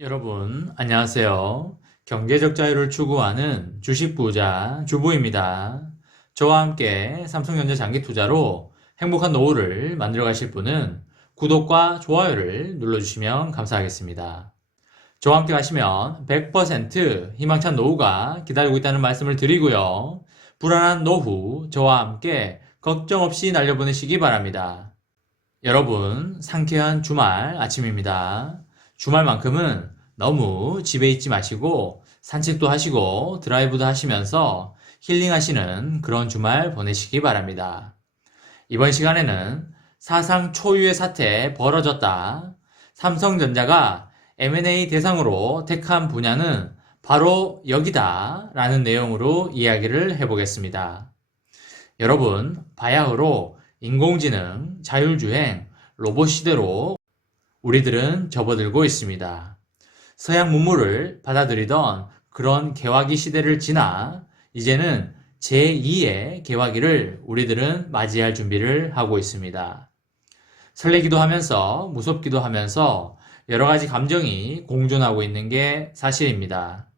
여러분, 안녕하세요. 경제적 자유를 추구하는 주식 부자 주부입니다. 저와 함께 삼성전자 장기 투자로 행복한 노후를 만들어 가실 분은 구독과 좋아요를 눌러주시면 감사하겠습니다. 저와 함께 가시면 100% 희망찬 노후가 기다리고 있다는 말씀을 드리고요. 불안한 노후, 저와 함께 걱정 없이 날려보내시기 바랍니다. 여러분, 상쾌한 주말 아침입니다. 주말만큼은 너무 집에 있지 마시고 산책도 하시고 드라이브도 하시면서 힐링하시는 그런 주말 보내시기 바랍니다. 이번 시간에는 사상 초유의 사태 벌어졌다. 삼성전자가 M&A 대상으로 택한 분야는 바로 여기다 라는 내용으로 이야기를 해보겠습니다. 여러분, 바야흐로 인공지능, 자율주행, 로봇 시대로 우리들은 접어들고 있습니다. 서양 문물을 받아들이던 그런 개화기 시대를 지나 이제는 제2의 개화기를 우리들은 맞이할 준비를 하고 있습니다. 설레기도 하면서 무섭기도 하면서 여러 가지 감정이 공존하고 있는 게 사실입니다.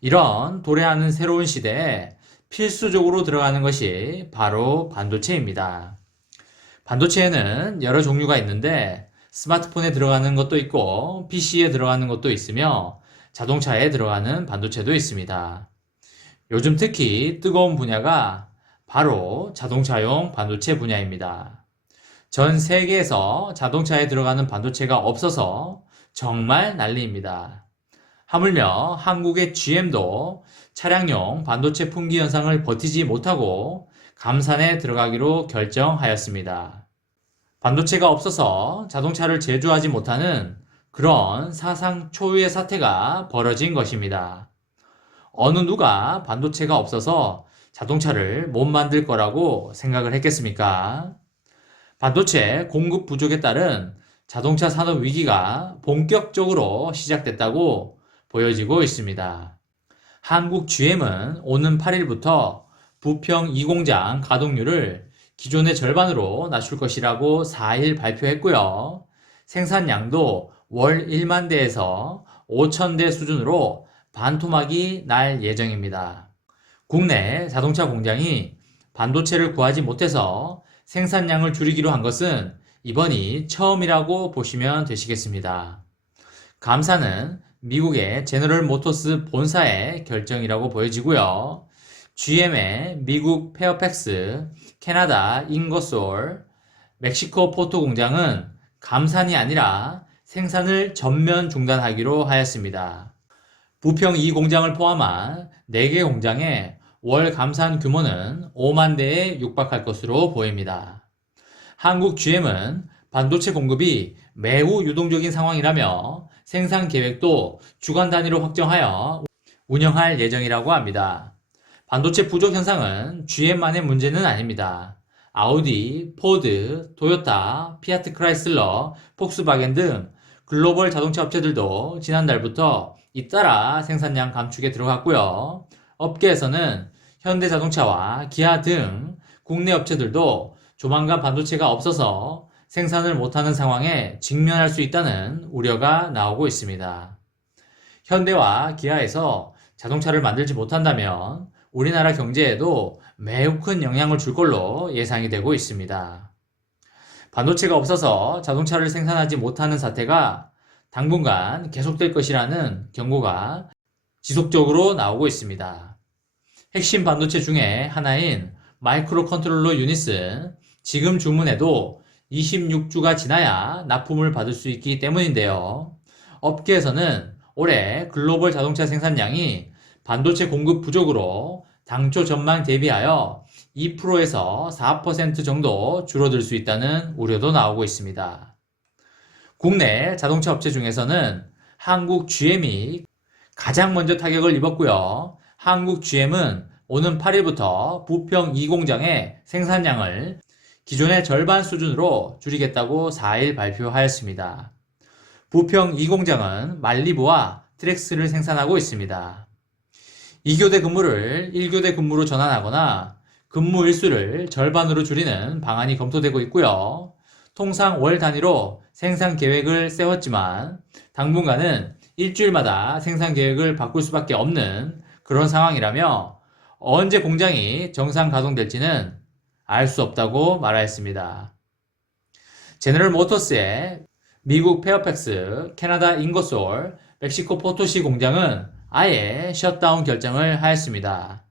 이런 도래하는 새로운 시대에 필수적으로 들어가는 것이 바로 반도체입니다. 반도체에는 여러 종류가 있는데 스마트폰에 들어가는 것도 있고 PC에 들어가는 것도 있으며 자동차에 들어가는 반도체도 있습니다. 요즘 특히 뜨거운 분야가 바로 자동차용 반도체 분야입니다. 전 세계에서 자동차에 들어가는 반도체가 없어서 정말 난리입니다. 하물며 한국의 GM도 차량용 반도체 품귀 현상을 버티지 못하고 감산에 들어가기로 결정하였습니다. 반도체가 없어서 자동차를 제조하지 못하는 그런 사상 초유의 사태가 벌어진 것입니다. 어느 누가 반도체가 없어서 자동차를 못 만들 거라고 생각을 했겠습니까? 반도체 공급 부족에 따른 자동차 산업 위기가 본격적으로 시작됐다고 보여지고 있습니다. 한국 GM은 오는 8일부터 부평 2공장 가동률을 기존의 절반으로 낮출 것이라고 4일 발표했고요. 생산량도 월 1만 대에서 5천 대 수준으로 반토막이 날 예정입니다. 국내 자동차 공장이 반도체를 구하지 못해서 생산량을 줄이기로 한 것은 이번이 처음이라고 보시면 되시겠습니다. 감사는 미국의 제너럴 모터스 본사의 결정이라고 보여지고요. GM의 미국 페어팩스, 캐나다 잉거솔, 멕시코 포토 공장은 감산이 아니라 생산을 전면 중단하기로 하였습니다. 부평 2공장을 포함한 4개 공장의 월 감산 규모는 5만 대에 육박할 것으로 보입니다. 한국 GM은 반도체 공급이 매우 유동적인 상황이라며 생산 계획도 주간 단위로 확정하여 운영할 예정이라고 합니다. 반도체 부족 현상은 GM만의 문제는 아닙니다. 아우디, 포드, 토요타, 피아트 크라이슬러, 폭스바겐 등 글로벌 자동차 업체들도 지난달부터 잇따라 생산량 감축에 들어갔고요. 업계에서는 현대자동차와 기아 등 국내 업체들도 조만간 반도체가 없어서 생산을 못하는 상황에 직면할 수 있다는 우려가 나오고 있습니다. 현대와 기아에서 자동차를 만들지 못한다면 우리나라 경제에도 매우 큰 영향을 줄 걸로 예상이 되고 있습니다. 반도체가 없어서 자동차를 생산하지 못하는 사태가 당분간 계속될 것이라는 경고가 지속적으로 나오고 있습니다. 핵심 반도체 중에 하나인 마이크로 컨트롤러 유닛은 지금 주문해도 26주가 지나야 납품을 받을 수 있기 때문인데요. 업계에서는 올해 글로벌 자동차 생산량이 반도체 공급 부족으로 당초 전망 대비하여 2%에서 4% 정도 줄어들 수 있다는 우려도 나오고 있습니다. 국내 자동차 업체 중에서는 한국 GM이 가장 먼저 타격을 입었고요. 한국 GM은 오는 8일부터 부평 2공장의 생산량을 기존의 절반 수준으로 줄이겠다고 4일 발표하였습니다. 부평 2공장은 말리부와 트랙스를 생산하고 있습니다. 2교대 근무를 1교대 근무로 전환하거나 근무 일수를 절반으로 줄이는 방안이 검토되고 있고요. 통상 월 단위로 생산 계획을 세웠지만 당분간은 일주일마다 생산 계획을 바꿀 수밖에 없는 그런 상황이라며 언제 공장이 정상 가동될지는 알 수 없다고 말하였습니다. 제너럴 모터스의 미국 페어팩스, 캐나다 잉거솔, 멕시코 포토시 공장은 아예 셧다운 결정을 하였습니다.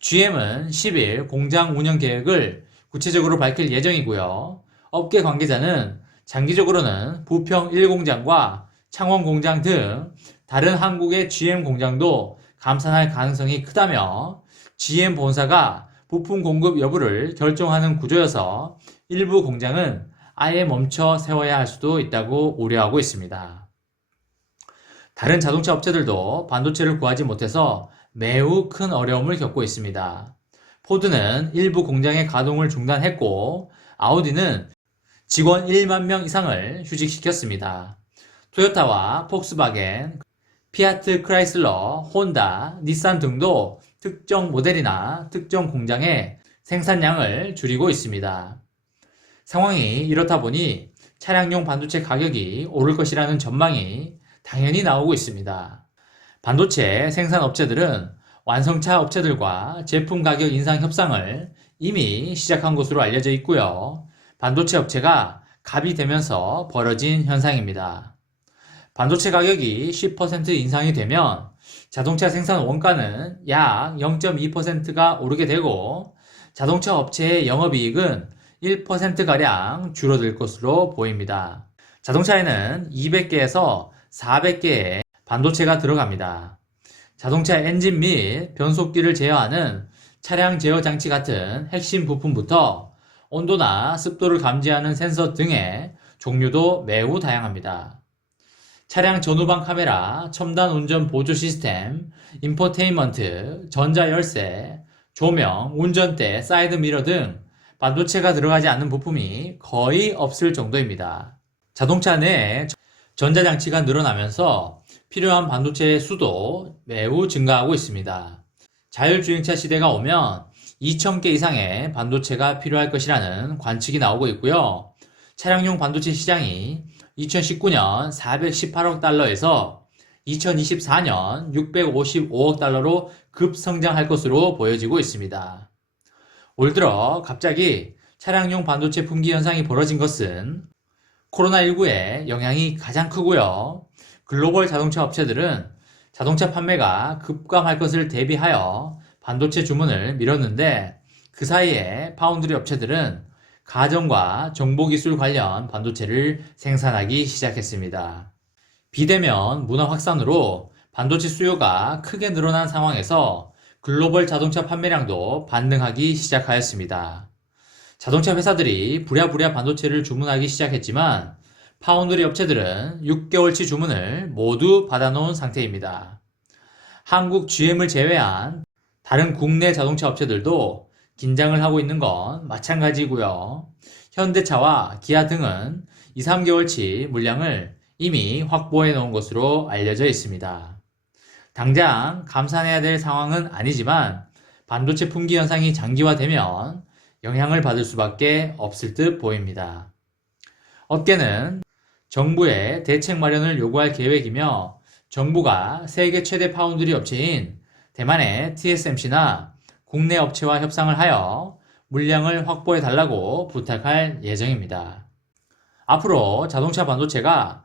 GM은 10일 공장 운영 계획을 구체적으로 밝힐 예정이고요. 업계 관계자는 장기적으로는 부평 1공장과 창원 공장 등 다른 한국의 GM 공장도 감산할 가능성이 크다며 GM 본사가 부품 공급 여부를 결정하는 구조여서 일부 공장은 아예 멈춰 세워야 할 수도 있다고 우려하고 있습니다. 다른 자동차 업체들도 반도체를 구하지 못해서 매우 큰 어려움을 겪고 있습니다. 포드는 일부 공장의 가동을 중단했고 아우디는 직원 1만 명 이상을 휴직시켰습니다. 토요타와 폭스바겐, 피아트 크라이슬러, 혼다, 닛산 등도 특정 모델이나 특정 공장의 생산량을 줄이고 있습니다. 상황이 이렇다 보니 차량용 반도체 가격이 오를 것이라는 전망이 당연히 나오고 있습니다. 반도체 생산 업체들은 완성차 업체들과 제품 가격 인상 협상을 이미 시작한 것으로 알려져 있고요. 반도체 업체가 갑이 되면서 벌어진 현상입니다. 반도체 가격이 10% 인상이 되면 자동차 생산 원가는 약 0.2%가 오르게 되고 자동차 업체의 영업이익은 1%가량 줄어들 것으로 보입니다. 자동차에는 200개에서 400개의 반도체가 들어갑니다. 자동차 엔진 및 변속기를 제어하는 차량 제어 장치 같은 핵심 부품부터 온도나 습도를 감지하는 센서 등의 종류도 매우 다양합니다. 차량 전후방 카메라, 첨단 운전 보조 시스템, 인포테인먼트, 전자열쇠, 조명, 운전대, 사이드미러 등 반도체가 들어가지 않는 부품이 거의 없을 정도입니다. 자동차 내에 전자장치가 늘어나면서 필요한 반도체의 수도 매우 증가하고 있습니다. 자율주행차 시대가 오면 2,000개 이상의 반도체가 필요할 것이라는 관측이 나오고 있고요. 차량용 반도체 시장이 2019년 418억 달러에서 2024년 655억 달러로 급성장할 것으로 보여지고 있습니다. 올 들어 갑자기 차량용 반도체 품귀 현상이 벌어진 것은 코로나19의 영향이 가장 크고요. 글로벌 자동차 업체들은 자동차 판매가 급감할 것을 대비하여 반도체 주문을 미뤘는데 그 사이에 파운드리 업체들은 가전과 정보기술 관련 반도체를 생산하기 시작했습니다. 비대면 문화 확산으로 반도체 수요가 크게 늘어난 상황에서 글로벌 자동차 판매량도 반등하기 시작하였습니다. 자동차 회사들이 부랴부랴 반도체를 주문하기 시작했지만 파운드리 업체들은 6개월치 주문을 모두 받아놓은 상태입니다. 한국 GM을 제외한 다른 국내 자동차 업체들도 긴장을 하고 있는 건 마찬가지고요. 현대차와 기아 등은 2, 3개월치 물량을 이미 확보해 놓은 것으로 알려져 있습니다. 당장 감산해야 될 상황은 아니지만 반도체 품귀 현상이 장기화되면 영향을 받을 수밖에 없을 듯 보입니다. 업계는 정부의 대책 마련을 요구할 계획이며 정부가 세계 최대 파운드리 업체인 대만의 TSMC나 국내 업체와 협상을 하여 물량을 확보해 달라고 부탁할 예정입니다. 앞으로 자동차 반도체가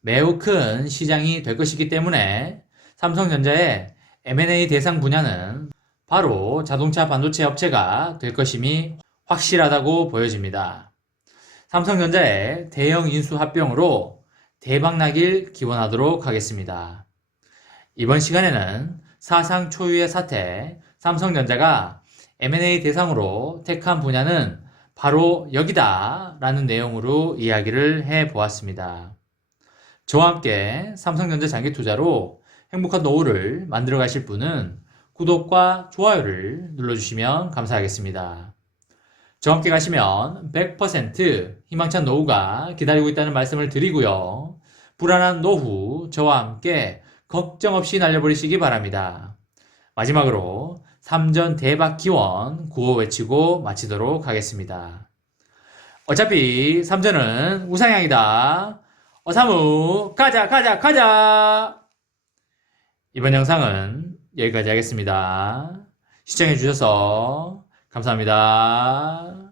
매우 큰 시장이 될 것이기 때문에 삼성전자의 M&A 대상 분야는 바로 자동차 반도체 업체가 될 것임이 확실하다고 보여집니다. 삼성전자의 대형 인수 합병으로 대박나길 기원하도록 하겠습니다. 이번 시간에는 사상 초유의 사태, 삼성전자가 M&A 대상으로 택한 분야는 바로 여기다 라는 내용으로 이야기를 해보았습니다. 저와 함께 삼성전자 장기투자로 행복한 노후를 만들어 가실 분은 구독과 좋아요를 눌러주시면 감사하겠습니다. 저와 함께 가시면 100% 희망찬 노후가 기다리고 있다는 말씀을 드리고요. 불안한 노후 저와 함께 걱정 없이 날려버리시기 바랍니다. 마지막으로 3전 대박 기원 구호 외치고 마치도록 하겠습니다. 어차피 3전은 우상향이다. 어사무 가자 가자 가자. 이번 영상은 여기까지 하겠습니다. 시청해주셔서 감사합니다.